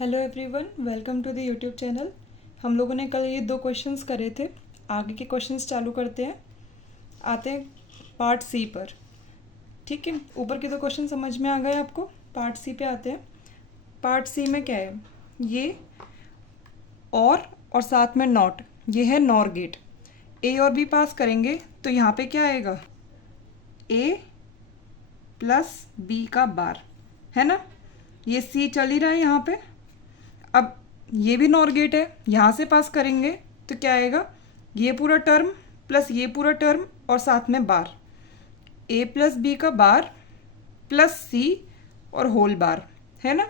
Hello everyone, welcome to the YouTube channel. हम लोगों ने कल ये 2 क्वेश्चंस करे थे। आगे के क्वेश्चंस चालू करते हैं। आते हैं पार्ट सी पर। ठीक है, ऊपर के 2 क्वेश्चन समझ में आ गए आपको। पार्ट सी पे आते हैं। पार्ट सी में क्या है, ये और साथ में नॉट, ये है नॉर गेट। ए और बी पास करेंगे तो यहाँ पे क्या आएगा, ए प्लस बी का बार, है ना। ये सी चल ही रहा है यहाँ पे। अब ये भी नॉर गेट है, यहाँ से पास करेंगे तो क्या आएगा, ये पूरा टर्म प्लस ये पूरा टर्म और साथ में बार, ए प्लस बी का बार प्लस सी और होल बार, है ना।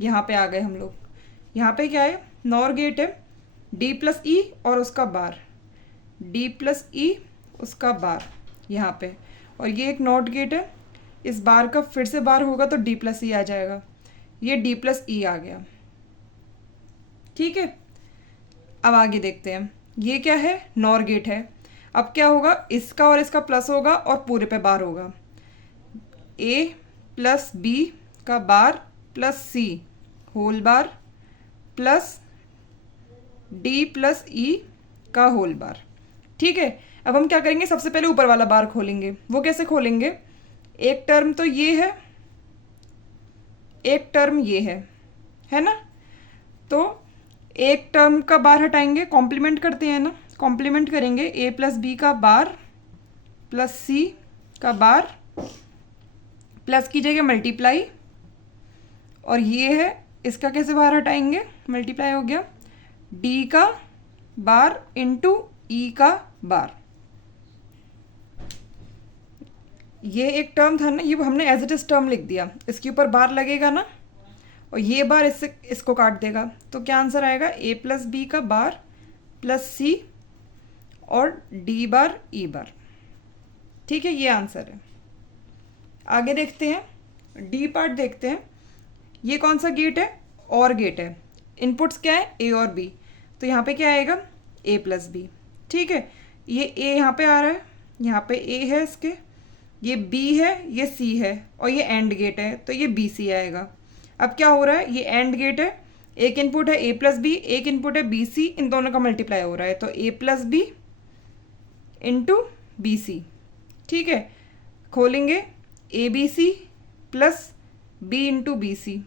यहाँ पे आ गए हम लोग। यहाँ पे क्या है, नॉर गेट है, डी प्लस ई और उसका बार, डी प्लस ई उसका बार यहाँ पे। और ये एक नॉट गेट है, इस बार का फिर से बार होगा तो डी प्लस ई आ जाएगा, ये डी प्लस ई आ गया। ठीक है, अब आगे देखते हैं। ये क्या है, नॉर गेट है। अब क्या होगा, इसका और इसका प्लस होगा और पूरे पे बार होगा, ए प्लस बी का bar plus C whole bar plus D plus E का होल बार। ठीक है, अब हम क्या करेंगे, सबसे पहले ऊपर वाला बार खोलेंगे। वो कैसे खोलेंगे, एक टर्म तो ये है, एक टर्म ये है ना। तो एक टर्म का बार हटाएंगे, कॉम्प्लीमेंट करते हैं ना, कॉम्प्लीमेंट करेंगे। ए प्लस बी का बार प्लस सी का बार, प्लस की जगह मल्टीप्लाई, और ये है, इसका कैसे बाहर हटाएंगे, मल्टीप्लाई हो गया, डी का बार इंटू ई का बार। ये एक टर्म था ना, ये हमने एज इट इज टर्म लिख दिया, इसके ऊपर बार लगेगा ना, और ये बार इसको काट देगा। तो क्या आंसर आएगा, ए प्लस बी का बार प्लस सी और डी बार ई बार। ठीक है, ये आंसर है। आगे देखते हैं, डी पार्ट देखते हैं। ये कौन सा गेट है, और गेट है। इनपुट्स क्या है, ए और बी। तो यहाँ पे क्या आएगा, ए प्लस बी। ठीक है, ये ए यहाँ पे आ रहा है, यहाँ पे ए है इसके, ये बी है, ये सी है, और ये एंड गेट है तो ये बी सी आएगा। अब क्या हो रहा है, ये एंड गेट है, एक इनपुट है ए प्लस बी, एक इनपुट है बी सी, इन दोनों का मल्टीप्लाई हो रहा है, तो A plus B into B C. ठीक है, खोलेंगे A B C plus B into B C,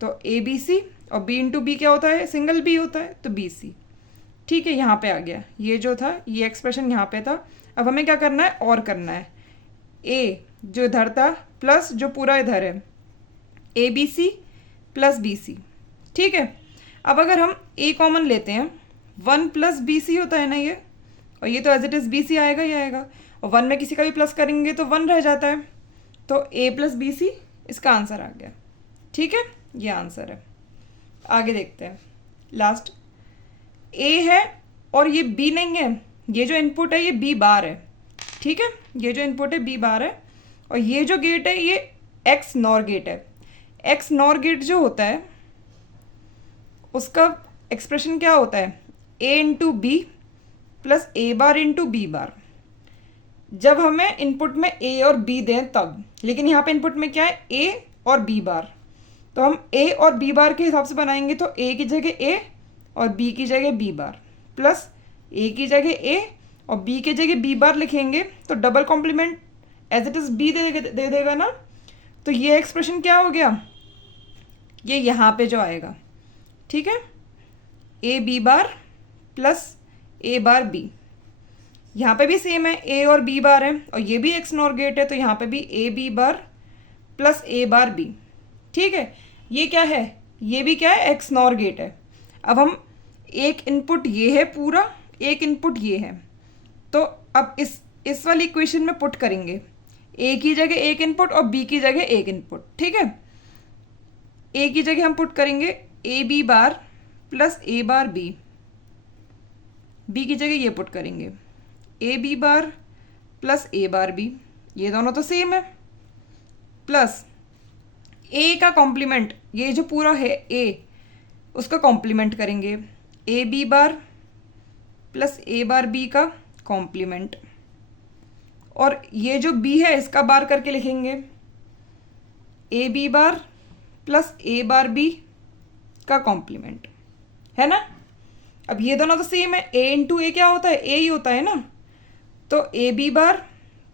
तो ए बी सी, और बी इंटू बी क्या होता है, सिंगल बी होता है, तो बी सी। ठीक है, यहाँ पे आ गया, ये जो था ये एक्सप्रेशन यहाँ पे था। अब हमें क्या करना है, और करना है, ए जो इधर था प्लस जो पूरा इधर है, A B C plus B C. ठीक है, अब अगर हम ए कॉमन लेते हैं, 1 प्लस बी सी होता है ना ये, और ये तो as it is B C आएगा, ये आएगा, और 1 में किसी का भी प्लस करेंगे तो 1 रह जाता है, तो ए प्लस बी सी इसका आंसर आ गया। ठीक है, ये आंसर है। आगे देखते हैं, लास्ट ए है और ये बी नहीं है, ये जो इनपुट है ये बी बार है। ठीक है, ये जो इनपुट है बी बार है, और ये जो गेट है ये एक्स नॉर गेट है। एक्स नॉर गेट जो होता है उसका एक्सप्रेशन क्या होता है, ए into B plus A bar into B bar. जब हमें इनपुट में ए और बी दें तब, लेकिन यहाँ पे इनपुट में क्या है, ए और बी बार, तो हम ए और बी बार के हिसाब से बनाएंगे, तो ए की जगह ए और बी की जगह बी बार, प्लस ए की जगह ए और बी की जगह बी बार लिखेंगे, तो double complement as it is B दे देगा ना। तो ये एक्सप्रेशन क्या हो गया, ये यहाँ पे जो आएगा। ठीक है, A B bar plus A bar B, यहाँ पे भी सेम है, ए और बी बार है, और ये भी एक्स नॉर गेट है, तो यहाँ पे भी A B bar plus A bar B. ठीक है, ये क्या है, ये भी क्या है, एक्स नॉर गेट है। अब हम एक इनपुट ये है पूरा, एक इनपुट ये है, तो अब इस वाली इक्वेशन में पुट करेंगे, ए की जगह एक इनपुट और बी की जगह एक इनपुट। ठीक है, ए की जगह हम पुट करेंगे A B bar plus A bar B, B की जगह ये पुट करेंगे A B bar plus A bar B, ये दोनों तो सेम है, प्लस ए का कॉम्प्लीमेंट, ये जो पूरा है ए उसका कॉम्प्लीमेंट करेंगे, A B bar plus A bar B का कॉम्प्लीमेंट, और ये जो बी है इसका बार करके लिखेंगे, A B bar plus A bar B का कॉम्प्लीमेंट, है ना। अब ये दोनों तो सेम है, ए इंटू ए क्या होता है, ए ही होता है ना। तो A B bar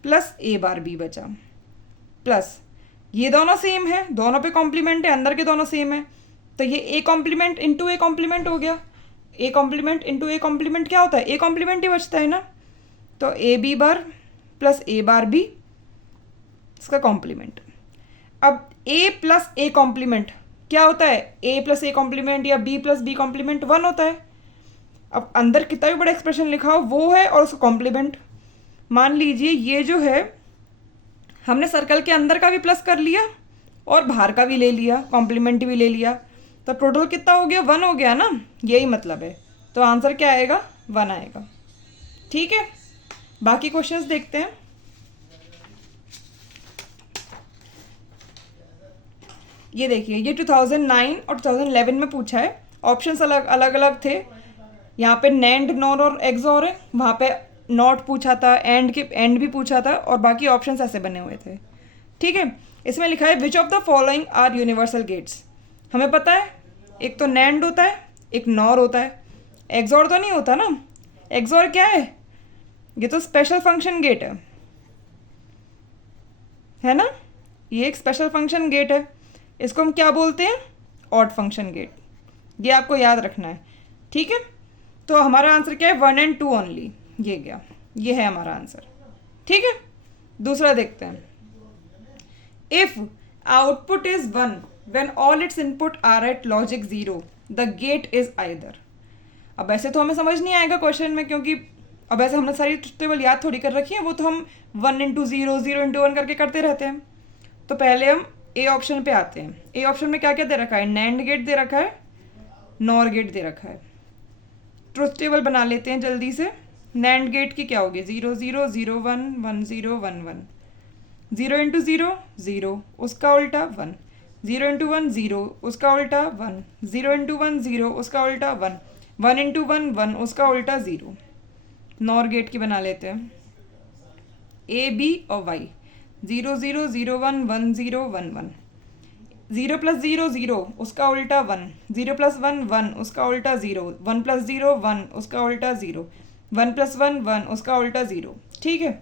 plus A bar B बचा, प्लस ये दोनों सेम है, दोनों पे कॉम्प्लीमेंट है, अंदर के दोनों सेम है, तो ये A complement into A complement हो गया। A complement into A complement क्या होता है, ए कॉम्प्लीमेंट ही बचता है ना। तो A B bar plus A bar B इसका कॉम्प्लीमेंट। अब ए प्लस ए कॉम्प्लीमेंट क्या होता है, ए प्लस ए कॉम्प्लीमेंट या बी प्लस बी कॉम्प्लीमेंट 1 होता है। अब अंदर कितना भी बड़ा एक्सप्रेशन लिखा हो वो है और उसका कॉम्प्लीमेंट। मान लीजिए ये जो है हमने सर्कल के अंदर का भी प्लस कर लिया और बाहर का भी ले लिया, कॉम्प्लीमेंट भी ले लिया, तो टोटल कितना हो गया, 1 हो गया ना, यही मतलब है। तो आंसर क्या आएगा, 1 आएगा। ठीक है, बाकी क्वेश्चंस देखते हैं। ये देखिए, ये 2009 और 2011 में पूछा है, ऑप्शंस अलग अलग थे। यहाँ पे नैंड, नॉर और एक्सॉर है, वहाँ पे नॉट पूछा था, एंड भी पूछा था, और बाकी ऑप्शंस ऐसे बने हुए थे। ठीक है, इसमें लिखा है which of the following are universal gates. हमें पता है एक तो नैंड होता है, एक नॉर होता है, एक्सॉर तो नहीं होता ना। एक्सॉर क्या है, ये तो स्पेशल फंक्शन गेट है ना, ये एक स्पेशल फंक्शन गेट है। इसको हम क्या बोलते हैं, ऑड फंक्शन गेट। ये आपको याद रखना है। ठीक है, तो हमारा आंसर क्या है, 1 and 2 ओनली, ये गया, ये है हमारा आंसर। ठीक है, दूसरा देखते हैं। If output is 1 when all its inputs are at logic 0 the gate is either. अब ऐसे तो हमें समझ नहीं आएगा क्वेश्चन में, क्योंकि अब ऐसे हमने सारी टेबल याद थोड़ी कर रखी है, वो तो हम 1 into 0, 0 into 1 करके करते रहते हैं। तो पहले हम ए ऑप्शन पे आते हैं। ए ऑप्शन में क्या क्या दे रखा है, नैंड गेट दे रखा है, नॉर गेट दे रखा है। ट्रुथ टेबल बना लेते हैं जल्दी से। नैंड गेट की क्या होगी, 0 0 0 1 1 0 1 1, 0 into 0 0 उसका उल्टा 1, 0 into 1 0 उसका उल्टा 1, 0 into 1 0 उसका उल्टा 1, 1 into 1 1 उसका उल्टा 0। नॉर गेट की बना लेते हैं, ए बी और वाई, 0 0 0 1 1 0 1 1, 0 plus 0 0 उसका उल्टा 1, 0 plus 1 1 उसका उल्टा 0, 1 plus 0 1 उसका उल्टा 0, 1 plus 1 1 उसका उल्टा 0। ठीक है,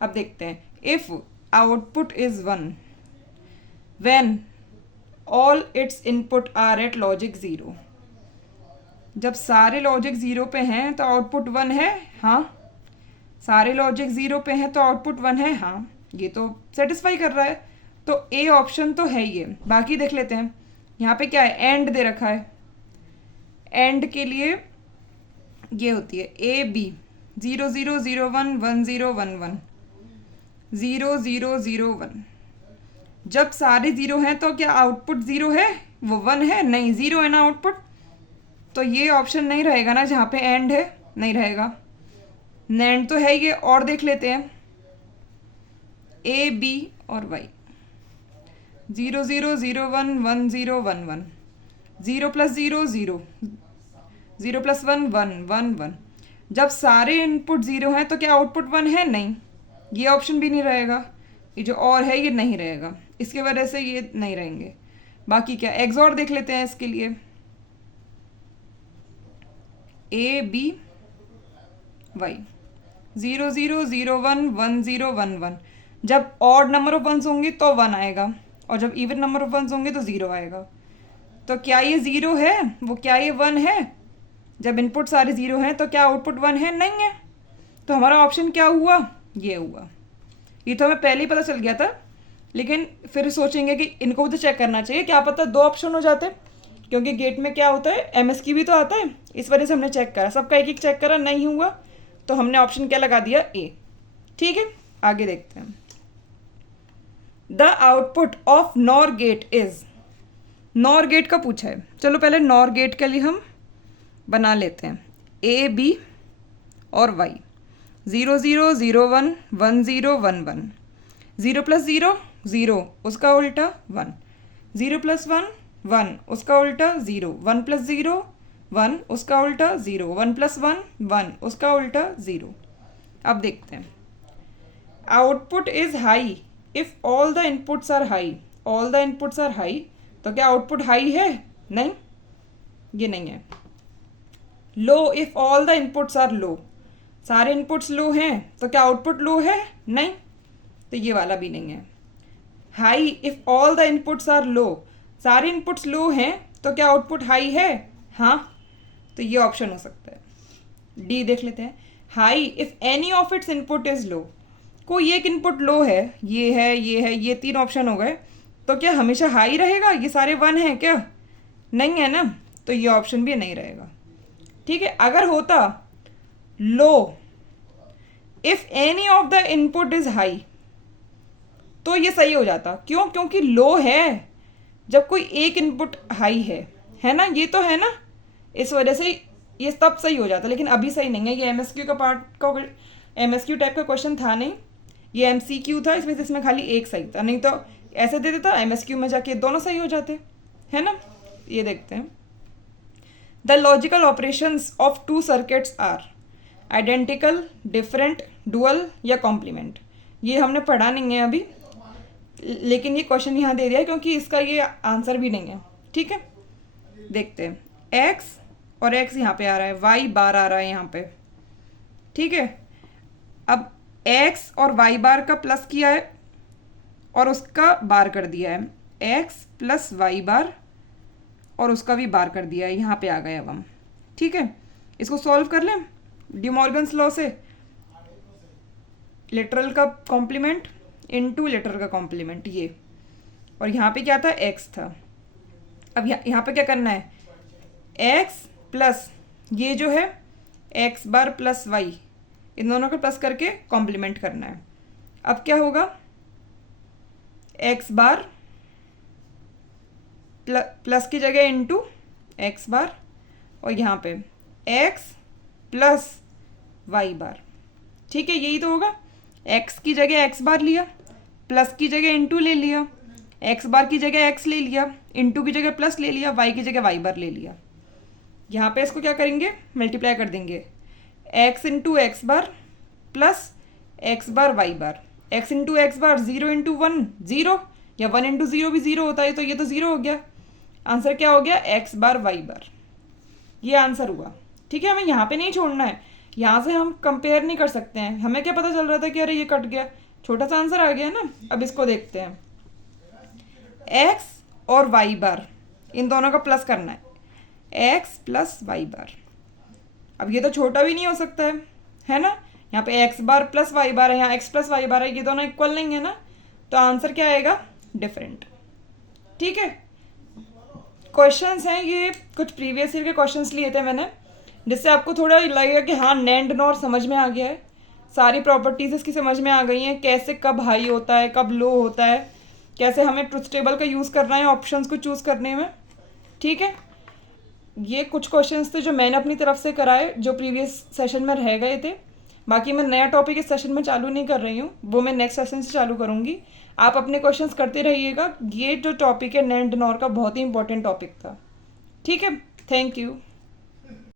अब देखते हैं। If output is 1 when all its inputs are at logic 0। जब सारे लॉजिक 0 पे हैं तो आउटपुट 1 है, हाँ। सारे लॉजिक 0 पे हैं तो आउटपुट 1 है, हाँ। ये तो सेटिस्फाई कर रहा है, तो ए ऑप्शन तो है ही है। बाकी देख लेते हैं, यहाँ पे क्या है, एंड दे रखा है। एंड के लिए ये होती है ए बी, 0 0 0 1 1 0 1 1, 0 0 0 1। जब सारे 0 हैं तो क्या आउटपुट 0 है, वो 1 है, नहीं 0 है ना आउटपुट, तो ये ऑप्शन नहीं रहेगा ना जहाँ पे एंड है, नहीं रहेगा। नैंड तो है ये, और देख लेते हैं ए बी और वाई, 0 0 0 1 1 0 1 1, 0 plus 0 0, 0 plus 1 1 1 1। जब सारे इनपुट 0 हैं तो क्या आउटपुट 1 है, नहीं, ये ऑप्शन भी नहीं रहेगा। ये जो और है ये नहीं रहेगा, इसकी वजह से ये नहीं रहेंगे। बाकी क्या, एक्सॉर देख लेते हैं इसके लिए, ए बी वाई, 0 0 0 1 1 0 1 1। जब ऑड नंबर ऑफ वंस होंगे तो 1 आएगा, और जब इवन नंबर ऑफ वंस होंगे तो 0 आएगा। तो क्या ये 0 है, वो क्या ये 1 है। जब इनपुट सारे 0 हैं तो क्या आउटपुट 1 है, नहीं है। तो हमारा ऑप्शन क्या हुआ, ये हुआ। ये तो हमें पहले ही पता चल गया था, लेकिन फिर सोचेंगे कि इनको भी तो चेक करना चाहिए, क्या पता 2 ऑप्शन हो जाते, क्योंकि गेट में क्या होता है, MSQ भी तो आता है, इस वजह से हमने चेक करा, सबका एक एक चेक करा, नहीं हुआ तो हमने ऑप्शन क्या लगा दिया, ए। ठीक है, आगे देखते हैं। The output of NOR gate is, NOR gate का पूछा है, चलो पहले नॉर गेट के लिए हम बना लेते हैं, ए बी और वाई, 0 0 0 1 1 0 1 1, 0 plus 0 0 उसका उल्टा 1, 0 plus 1 1 उसका उल्टा 0, 1 plus 0 1 उसका उल्टा 0, 1 plus 1 1 उसका उल्टा 0। अब देखते हैं, output is high if all the inputs are high, all the inputs are high, तो क्या आउटपुट हाई है, नहीं, ये नहीं है। Low if all the inputs are low, सारे इनपुट्स लो हैं तो क्या आउटपुट लो है? नहीं, तो ये वाला भी नहीं है। High if all the inputs are low, सारे इनपुट्स लो हैं तो क्या आउटपुट हाई है? हाँ, तो ये ऑप्शन हो सकता है। डी देख लेते हैं। High if any of its input is low, कोई एक इनपुट लो है, ये है, ये है, ये 3 ऑप्शन हो गए, तो क्या हमेशा हाई रहेगा? ये सारे 1 हैं क्या? नहीं है ना, तो ये ऑप्शन भी नहीं रहेगा। ठीक है, अगर होता low if any of the input is high, तो ये सही हो जाता। क्यों? क्योंकि लो है जब कोई एक इनपुट हाई है ना, ये तो है ना, इस वजह से ये तब सही हो जाता। लेकिन अभी सही नहीं है, ये एमएसक्यू का पार्ट का एमएसक्यू टाइप का क्वेश्चन था नहीं, ये एमसीक्यू था, इसमें से इसमें खाली एक सही था, नहीं तो ऐसे दे देता एमएसक्यू में जाके दोनों सही हो जाते, है ना। ये देखते हैं। The logical operations of 2 circuits are identical, different, dual या कॉम्प्लीमेंट। ये हमने पढ़ा नहीं है अभी, लेकिन ये क्वेश्चन यहाँ दे दिया है क्योंकि इसका ये आंसर भी नहीं है। ठीक है, देखते हैं। एक्स और एक्स यहाँ पे आ रहा है, वाई बार आ रहा है यहाँ पे। ठीक है, अब एक्स और वाई बार का प्लस किया है और उसका बार कर दिया है, एक्स प्लस वाई बार और उसका भी बार कर दिया है, यहाँ पे आ गए अब हम। ठीक है, इसको सॉल्व कर लें डी मॉर्गन्स लॉ से। लिटरल का कॉम्प्लीमेंट इनटू लिटरल का कॉम्प्लीमेंट, ये, और यहाँ पे क्या था? एक्स था। अब यहाँ पे क्या करना है? एक्स प्लस ये जो है एक्स बार प्लस वाई, इन दोनों को प्लस करके कॉम्प्लीमेंट करना है। अब क्या होगा? एक्स बार प्लस की जगह इनटू एक्स बार, और यहाँ पे एक्स प्लस वाई बार। ठीक है, यही तो होगा। एक्स की जगह एक्स बार लिया, प्लस की जगह इनटू ले लिया, एक्स बार की जगह एक्स ले लिया, इनटू की जगह प्लस ले लिया, वाई की जगह वाई बार ले लिया। यहाँ पे इसको क्या करेंगे? मल्टीप्लाई कर देंगे। एक्स इंटू एक्स बार प्लस एक्स बार वाई बार, एक्स इंटू एक्स बार 0 इंटू 1 0, या 1 इंटू 0 भी 0 होता है, तो ये तो 0 हो गया। आंसर क्या हो गया? एक्स बार वाई बार, ये आंसर हुआ। ठीक है, हमें यहाँ पे नहीं छोड़ना है, यहाँ से हम कंपेयर नहीं कर सकते हैं। हमें क्या पता चल रहा था कि अरे ये कट गया, छोटा सा आंसर आ गया ना। अब इसको देखते हैं। एक्स और वाई बार, इन दोनों का प्लस करना है, एक्स प्लस वाई बार। अब ये तो छोटा भी नहीं हो सकता है ना। यहाँ पे एक्स बार प्लस वाई बार है, यहाँ एक्स प्लस वाई बार है, ये दोनों इक्वल नहीं है ना, तो आंसर क्या आएगा? डिफरेंट। ठीक है, क्वेश्चंस हैं ये, कुछ प्रीवियस ईयर के क्वेश्चंस लिए थे मैंने, जिससे आपको थोड़ा लगेगा कि हाँ नैंड नॉर समझ में आ गया है, सारी प्रॉपर्टीज इसकी समझ में आ गई हैं, कैसे कब हाई होता है कब लो होता है, कैसे हमें ट्रुथ टेबल का यूज़ करना है ऑप्शंस को चूज़ करने में। ठीक है, ये कुछ क्वेश्चंस थे जो मैंने अपनी तरफ से कराए, जो प्रीवियस सेशन में रह गए थे। बाकी मैं नया टॉपिक इस सेशन में चालू नहीं कर रही हूँ, वो मैं नेक्स्ट सेशन से चालू करूँगी। आप अपने क्वेश्चंस करते रहिएगा। ये जो टॉपिक है नैंड नॉर का, बहुत ही इंपॉर्टेंट टॉपिक था। ठीक है, थैंक यू।